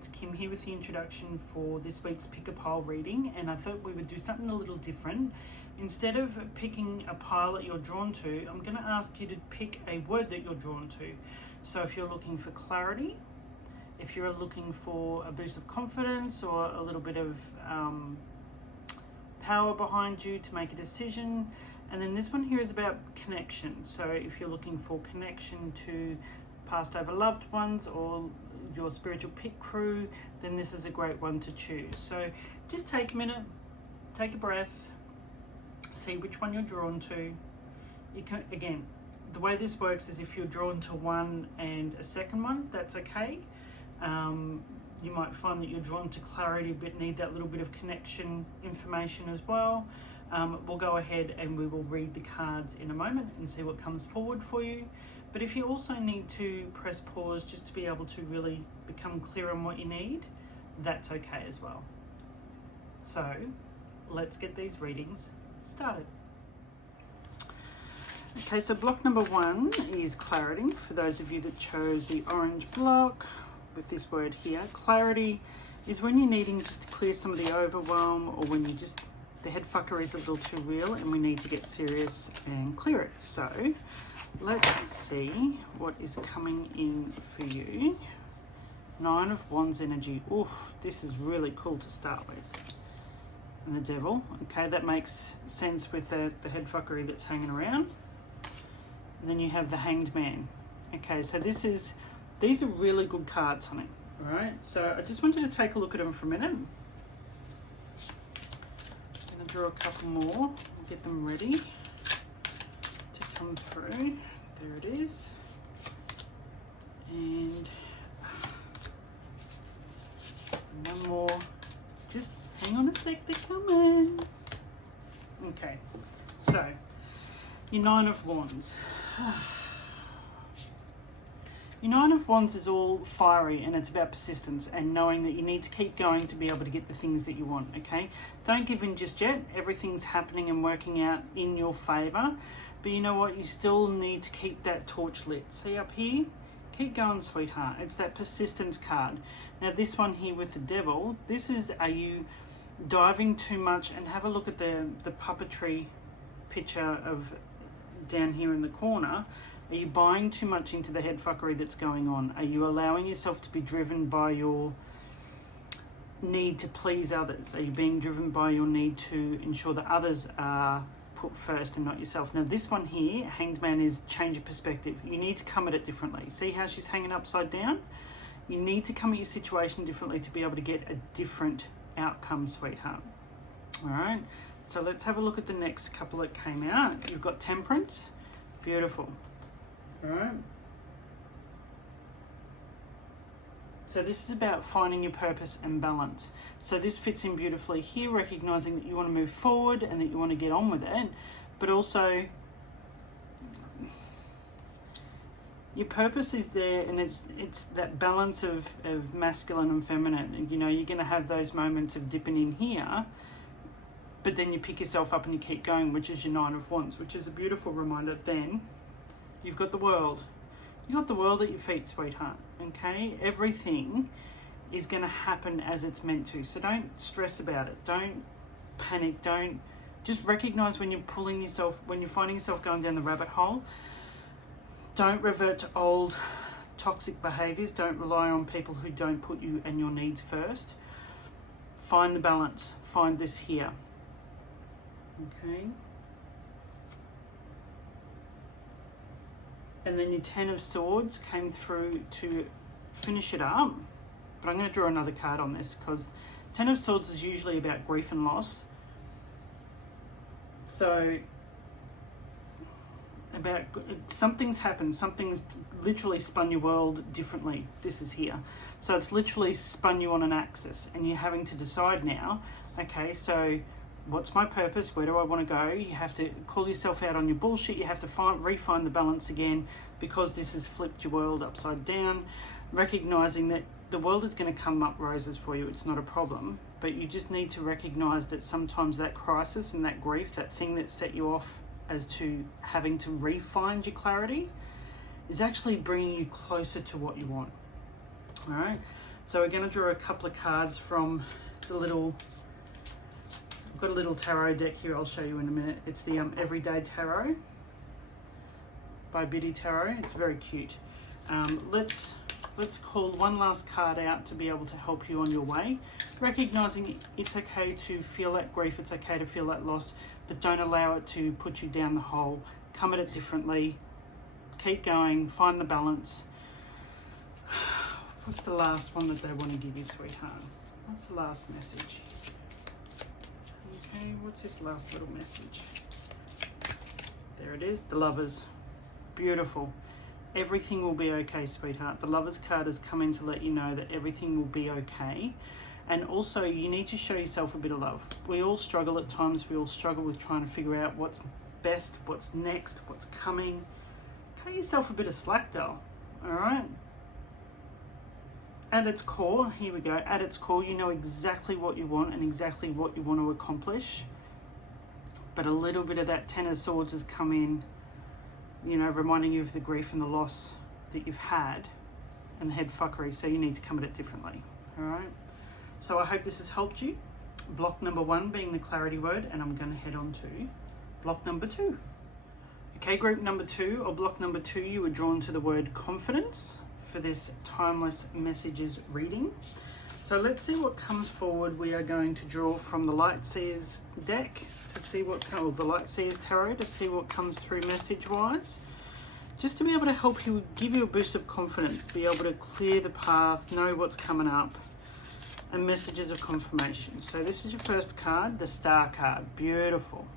it's Kim here with the introduction for this week's Pick a Pile reading, and I thought we would do something a little different. Instead of picking a pile that you're drawn to, I'm going to ask you to pick a word that you're drawn to. So if you're looking for clarity, if you're looking for a boost of confidence or a little bit of power behind you to make a decision. And then this one here is about connection. So if you're looking for connection to past over loved ones or your spiritual pit crew, then this is a great one to choose. So just take a minute, take a breath, see which one you're drawn to. You can, again, the way this works is if you're drawn to one and a second one, that's okay. You might find that you're drawn to clarity but need that little bit of connection information as well. We'll go ahead and we will read the cards in a moment and see what comes forward for you. But if you also need to press pause just to be able to really become clear on what you need, that's okay as well. So let's get these readings started. Okay, so block number one is clarity. For those of you that chose the orange block with this word here, clarity is when you're needing just to clear some of the overwhelm, or when you just, the head fucker is a little too real and we need to get serious and clear it. So let's see what is coming in for you. Nine of Wands energy. Oof, this is really cool to start with. And the Devil. Okay, that makes sense with the head fuckery that's hanging around. And then you have the Hanged Man. Okay, so these are really good cards, honey. All right, so I just wanted to take a look at them for a minute. I'm going to draw a couple more, get them ready to come through. There it is. And one more. Just hang on a sec, they're coming. Okay, so your Nine of Wands. Your Nine of Wands is all fiery, and it's about persistence and knowing that you need to keep going to be able to get the things that you want, okay? Don't give in just yet. Everything's happening and working out in your favor. But you know what? You still need to keep that torch lit. See up here? Keep going, sweetheart. It's that persistence card. Now this one here with the Devil, this is, are you diving too much? And have a look at the puppetry picture of down here in the corner. Are you buying too much into the head fuckery that's going on? Are you allowing yourself to be driven by your need to please others? Are you being driven by your need to ensure that others are put first and not yourself? Now this one here, Hanged Man, is change of perspective. You need to come at it differently. See how she's hanging upside down? You need to come at your situation differently to be able to get a different outcome, sweetheart. All right, so let's have a look at the next couple that came out. You've got Temperance. Beautiful. All right. So this is about finding your purpose and balance. So this fits in beautifully here, recognizing that you want to move forward and that you want to get on with it, but also your purpose is there, and it's that balance of masculine and feminine. And you know, you're going to have those moments of dipping in here, but then you pick yourself up and you keep going, which is your Nine of Wands, which is a beautiful reminder. Then you've got the world. You've got the world at your feet, sweetheart, okay? Everything is going to happen as it's meant to. So don't stress about it. Don't panic. Don't, just recognize when you're pulling yourself, when you're finding yourself going down the rabbit hole. Don't revert to old toxic behaviors. Don't rely on people who don't put you and your needs first. Find the balance. Find this here. Okay. And then your Ten of Swords came through to finish it up. But I'm going to draw another card on this because Ten of Swords is usually about grief and loss. So, about something's happened. Something's literally spun your world differently. This is here. So it's literally spun you on an axis, and you're having to decide now, okay, so what's my purpose? Where do I want to go? You have to call yourself out on your bullshit. You have to refine the balance again, because this has flipped your world upside down. Recognizing that the world is going to come up roses for you. It's not a problem. But you just need to recognize that sometimes that crisis and that grief, that thing that set you off as to having to refine your clarity, is actually bringing you closer to what you want. All right. So we're going to draw a couple of cards from the little, I've got a little tarot deck here I'll show you in a minute. It's the Everyday Tarot by Biddy Tarot. It's very cute. Let's call one last card out to be able to help you on your way. Recognizing it's okay to feel that grief, it's okay to feel that loss, but don't allow it to put you down the hole. Come at it differently. Keep going, find the balance. What's the last one that they want to give you, sweetheart? What's the last message? Okay, what's this last little message? There it is, the Lovers. Beautiful. Everything will be okay, sweetheart. The Lovers card has come in to let you know that everything will be okay. And also, you need to show yourself a bit of love. We all struggle at times. We all struggle with trying to figure out what's best, what's next, what's coming. Cut yourself a bit of slack, doll. All right? At its core, here we go. At its core, you know exactly what you want and exactly what you want to accomplish. But a little bit of that Ten of Swords has come in, you know, reminding you of the grief and the loss that you've had and the head fuckery. So you need to come at it differently. All right? So I hope this has helped you. Block number 1 being the clarity word, and I'm going to head on to block number 2. Okay, group number 2 or block number 2, you were drawn to the word confidence for this timeless messages reading. So let's see what comes forward. We are going to draw from the Light Seers deck to see what comes, the Light Seers Tarot, to see what comes through message wise, just to be able to help you, give you a boost of confidence, be able to clear the path, know what's coming up, and messages of confirmation. So this is your first card, the Star card. Beautiful.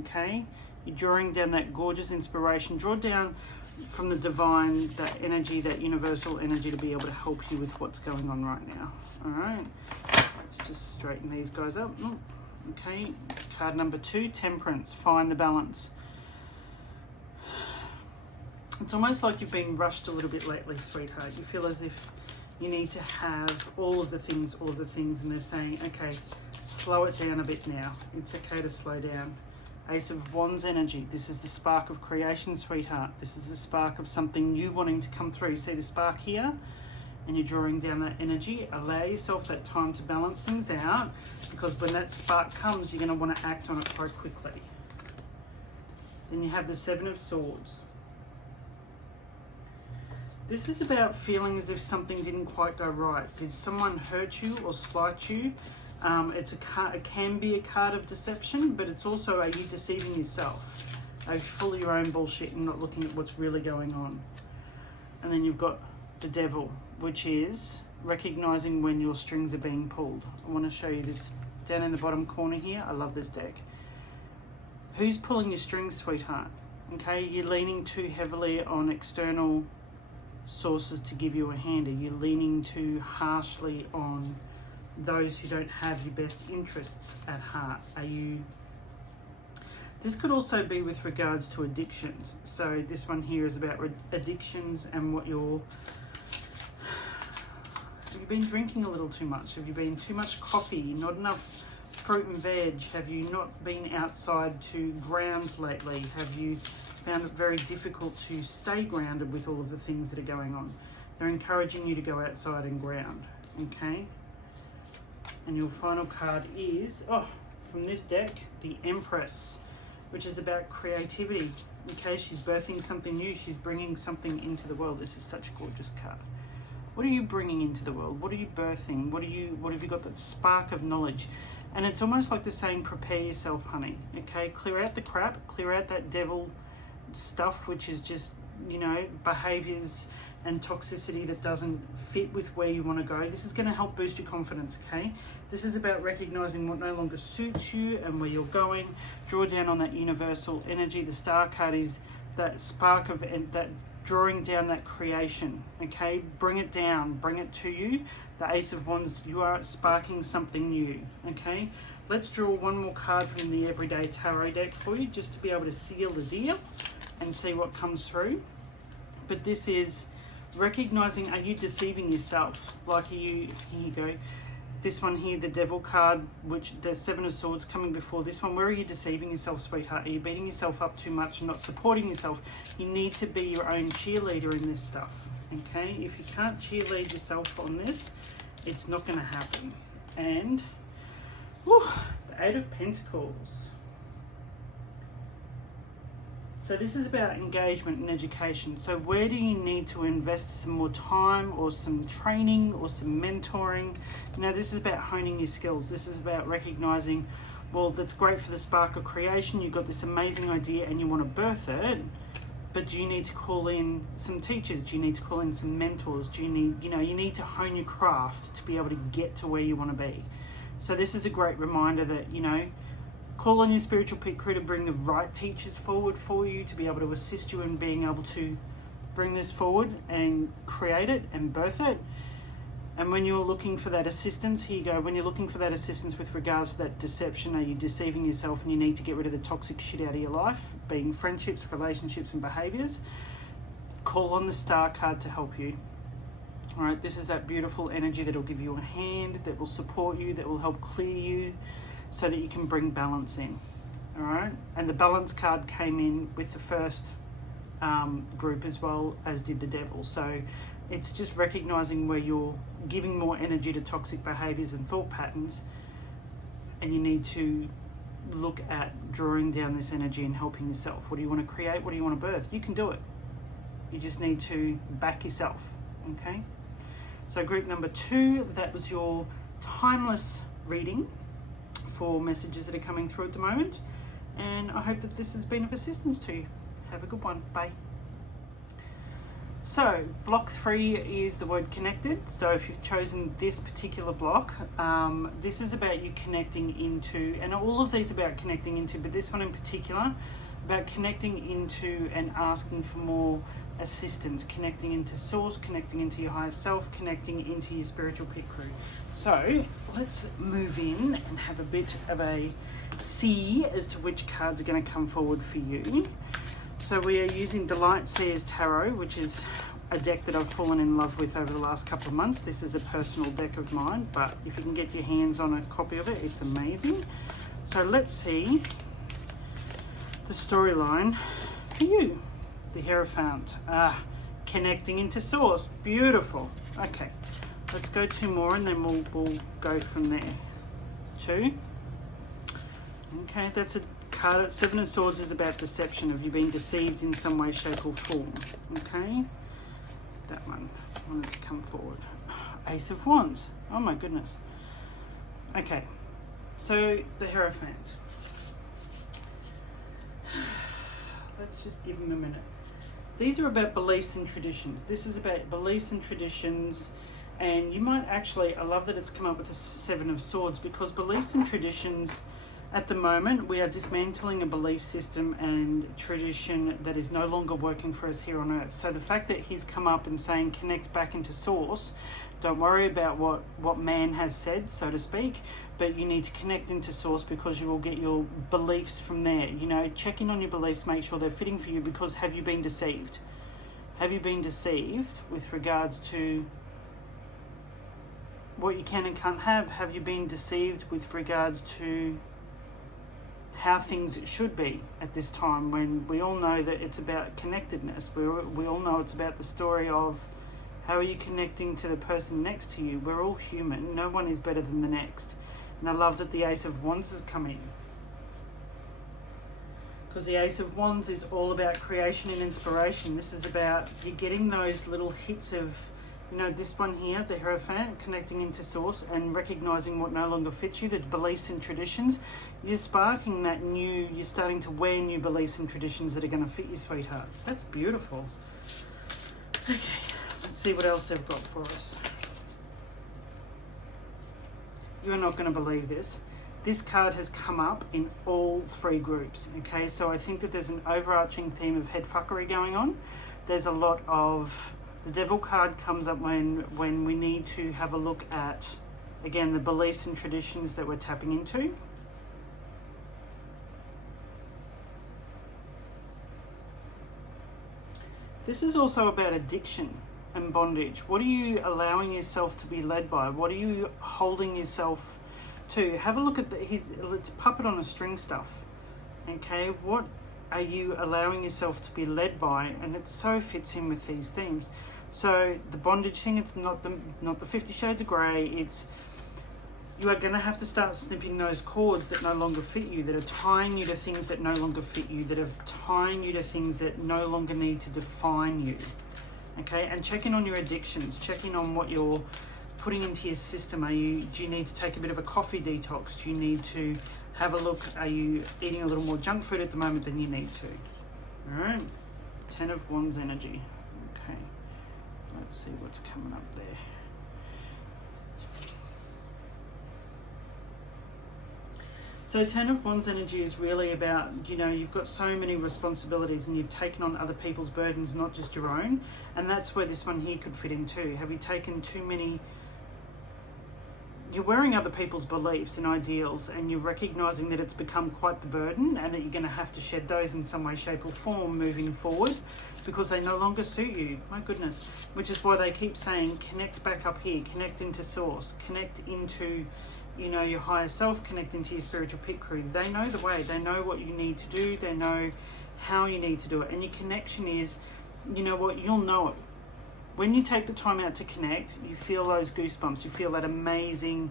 Okay, you're drawing down that gorgeous inspiration. Draw down from the divine, that energy, that universal energy, to be able to help you with what's going on right now. All right, let's just straighten these guys up. Okay, card number 2, Temperance. Find the balance. It's almost like you've been rushed a little bit lately, sweetheart. You feel as if you need to have all of the things, and they're saying, okay, slow it down a bit now. It's okay to slow down. Ace of Wands energy. This is the spark of creation, sweetheart. This is the spark of something new wanting to come through. See the spark here? And you're drawing down that energy. Allow yourself that time to balance things out, because when that spark comes, you're going to want to act on it quite quickly. Then you have the Seven of Swords. This is about feeling as if something didn't quite go right. Did someone hurt you or slight you? It can be a card of deception, but it's also, are you deceiving yourself? Are you full of your own bullshit and not looking at what's really going on? And then you've got the Devil, which is recognizing when your strings are being pulled. I want to show you this down in the bottom corner here. I love this deck. Who's pulling your strings, sweetheart? Okay, you're leaning too heavily on external sources to give you a hand. Are you leaning too harshly on those who don't have your best interests at heart? Are you... This could also be with regards to addictions. So this one here is about addictions and what you're... Have you been drinking a little too much? Have you been too much coffee? Not enough fruit and veg? Have you not been outside to ground lately? Have you found it very difficult to stay grounded with all of the things that are going on? They're encouraging you to go outside and ground, okay? And your final card is, from this deck, the Empress, which is about creativity. Okay, she's birthing something new. She's bringing something into the world. This is such a gorgeous card. What are you bringing into the world? What are you birthing? What have you got, that spark of knowledge? And it's almost like they're saying, prepare yourself, honey. Okay, clear out the crap, clear out that devil stuff, which is just, you know, behaviors and toxicity that doesn't fit with where you want to go. This is going to help boost your confidence, okay? This is about recognizing what no longer suits you and where you're going. Draw down on that universal energy. The Star card is that spark of that, drawing down that creation, okay? Bring it down, bring it to you. The Ace of Wands, you are sparking something new, okay? Let's draw one more card from the Everyday Tarot deck for you, just to be able to seal the deal and see what comes through. But this is recognizing, are you deceiving yourself? Like, are you, here you go. This one here, the Devil card, which there's Seven of Swords coming before this one. Where are you deceiving yourself, sweetheart? Are you beating yourself up too much and not supporting yourself? You need to be your own cheerleader in this stuff, okay? If you can't cheerlead yourself on this, it's not going to happen. And whew, the Eight of Pentacles. So this is about engagement and education. So where do you need to invest some more time or some training or some mentoring? You know, this is about honing your skills. This is about recognizing, well, that's great for the spark of creation. You've got this amazing idea and you want to birth it, but do you need to call in some teachers? Do you need to call in some mentors? Do you need, you need to hone your craft to be able to get to where you want to be. So this is a great reminder that, call on your spiritual pit crew to bring the right teachers forward for you to be able to assist you in being able to bring this forward and create it and birth it. And when you're looking for that assistance, here you go, when you're looking for that assistance with regards to that deception, are you deceiving yourself and you need to get rid of the toxic shit out of your life, being friendships, relationships and behaviors, call on the Star card to help you. All right, this is that beautiful energy that will give you a hand, that will support you, that will help clear you, so that you can bring balance in. All right, and the balance card came in with the first group as well as did the Devil. So it's just recognizing where you're giving more energy to toxic behaviors and thought patterns, and you need to look at drawing down this energy and helping yourself. What do you want to create? What do you want to birth? You can do it. You just need to back yourself. Okay, so group number 2, that was your timeless reading for messages that are coming through at the moment, and I hope that this has been of assistance to you. Have a good one. Bye. So block 3 is the word connected. So if you've chosen this particular block, this is about you connecting into, and all of these are about connecting into, but this one in particular about connecting into and asking for more assistance, connecting into source, connecting into your higher self, connecting into your spiritual pit crew. So let's move in and have a bit of a see as to which cards are going to come forward for you. So we are using Delight Seers Tarot, which is a deck that I've fallen in love with over the last couple of months. This is a personal deck of mine, but if you can get your hands on a copy of it, it's amazing. So let's see the storyline for you. The Hierophant, connecting into source, beautiful. Okay, let's go 2 more and then we'll go from there. 2. Okay, that's a card. 7 of Swords is about deception. Have you been deceived in some way, shape or form? Okay, that one wanted to come forward. Ace of Wands, oh my goodness. Okay, so the Hierophant. Let's just give him a minute. These are about beliefs and traditions. This is about beliefs and traditions, and you might actually, I love that it's come up with a 7 of Swords, because beliefs and traditions, at the moment, we are dismantling a belief system and tradition that is no longer working for us here on earth. So the fact that he's come up and saying connect back into source, don't worry about what man has said, so to speak, but you need to connect into source because you will get your beliefs from there. Check in on your beliefs, make sure they're fitting for you, because have you been deceived? Have you been deceived with regards to what you can and can't have? Have you been deceived with regards to how things should be at this time, when we all know that it's about connectedness? We all know it's about the story of how are you connecting to the person next to you. We're all human. No one is better than the next. And I love that the Ace of Wands has come in, because the Ace of Wands is all about creation and inspiration. This is about you getting those little hits of, this one here, the Hierophant, connecting into source and recognizing what no longer fits you, the beliefs and traditions. You're sparking that new, you're starting to wear new beliefs and traditions that are going to fit you, sweetheart. That's beautiful. Okay, let's see what else they've got for us. You're not going to believe this. This card has come up in all 3 groups, okay? So I think that there's an overarching theme of head fuckery going on. There's a lot of, the Devil card comes up when we need to have a look at, again, the beliefs and traditions that we're tapping into. This is also about addiction and bondage. What are you allowing yourself to be led by? What are you holding yourself to? Have a look at it's puppet on a string stuff. Okay, what are you allowing yourself to be led by? And it so fits in with these themes. So the bondage thing, it's not the 50 Shades of Grey. It's, you are going to have to start snipping those cords that no longer fit you, that are tying you to things that no longer fit you, that are tying you to things that no longer need to define you. Okay, and check in on your addictions. Check in on what you're putting into your system. Do you need to take a bit of a coffee detox? Do you need to have a look? Are you eating a little more junk food at the moment than you need to? All right, 10 of Wands energy. Okay, let's see what's coming up there. So 10 of Wands energy is really about, you know, you've got so many responsibilities and you've taken on other people's burdens, not just your own. And that's where this one here could fit in too. Have you taken too many? You're wearing other people's beliefs and ideals, and you're recognizing that it's become quite the burden and that you're going to have to shed those in some way, shape or form moving forward because they no longer suit you. My goodness. Which is why they keep saying, connect back up here, connect into source, connect into, you know, your higher self, connect into your spiritual pit crew. They know the way. They know what you need to do. They know how you need to do it. And your connection is, you know what, you'll know it. When you take the time out to connect, you feel those goosebumps. You feel that amazing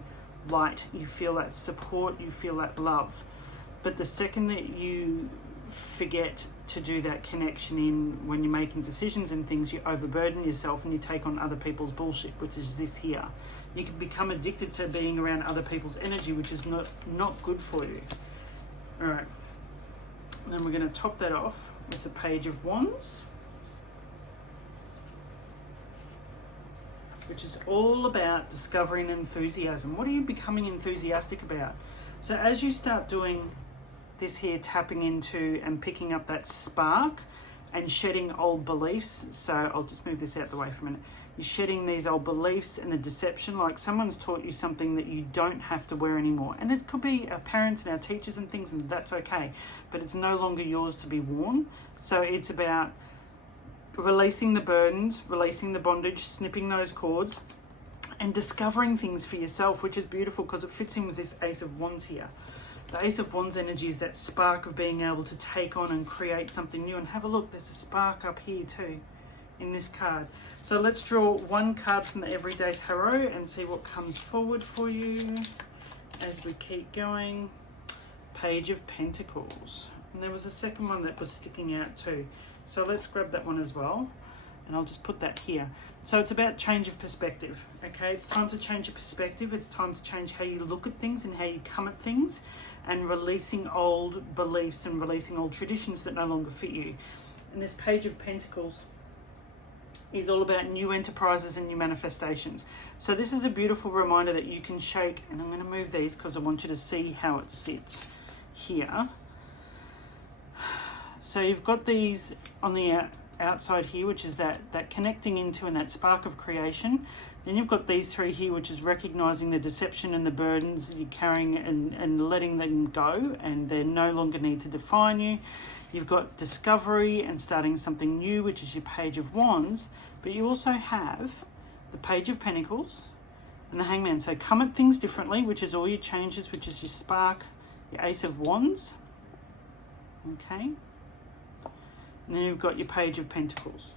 light. You feel that support. You feel that love. But the second that you forget to do that connection in when you're making decisions and things, you overburden yourself and you take on other people's bullshit, which is this here. You can become addicted to being around other people's energy, which is not good for you. All right. And then we're going to top that off with the Page of Wands, which is all about discovery and enthusiasm. What are you becoming enthusiastic about? So as you start doing this here, tapping into and picking up that spark and shedding old beliefs. So I'll just move this out the way for a minute. You're shedding these old beliefs and the deception, like someone's taught you something that you don't have to wear anymore. And it could be our parents and our teachers and things, and that's okay. But it's no longer yours to be worn. So it's about releasing the burdens, releasing the bondage, snipping those cords, and discovering things for yourself, which is beautiful because it fits in with this Ace of Wands here. The Ace of Wands energy is that spark of being able to take on and create something new. And have a look, there's a spark up here too in this card. So let's draw one card from the Everyday Tarot and see what comes forward for you as we keep going. Page of Pentacles. And there was a second one that was sticking out too. So let's grab that one as well. And I'll just put that here. So it's about change of perspective. Okay, it's time to change your perspective. It's time to change how you look at things and how you come at things, and releasing old beliefs and releasing old traditions that no longer fit you. And this Page of Pentacles is all about new enterprises and new manifestations. So this is a beautiful reminder that you can shake, and I'm going to move these because I want you to see how it sits here. So you've got these on the outside here, which is that connecting into and that spark of creation. Then you've got these three here, which is recognizing the deception and the burdens that you're carrying and letting them go, and they no longer need to define you. You've got discovery and starting something new, which is your Page of Wands, but you also have the Page of Pentacles and the Hangman. So come at things differently, which is all your changes, which is your spark, your Ace of Wands. Okay. And then you've got your Page of Pentacles.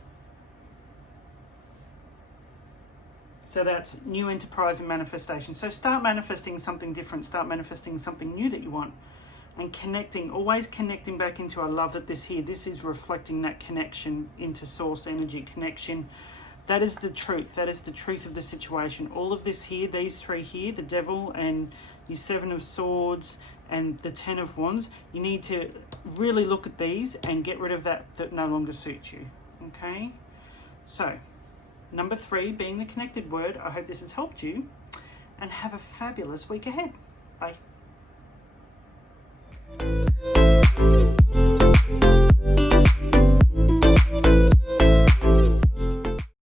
So that's new enterprise and manifestation. So start manifesting something different. Start manifesting something new that you want. And connecting, always connecting back into, I love that this is reflecting that connection into source energy, connection. That is the truth. That is the truth of the situation. All of this here, these three here, the Devil and your Seven of Swords and the 10 of Wands, you need to really look at these and get rid of that no longer suits you. Okay? So, number 3 being the connected word. I hope this has helped you, and have a fabulous week ahead. Bye.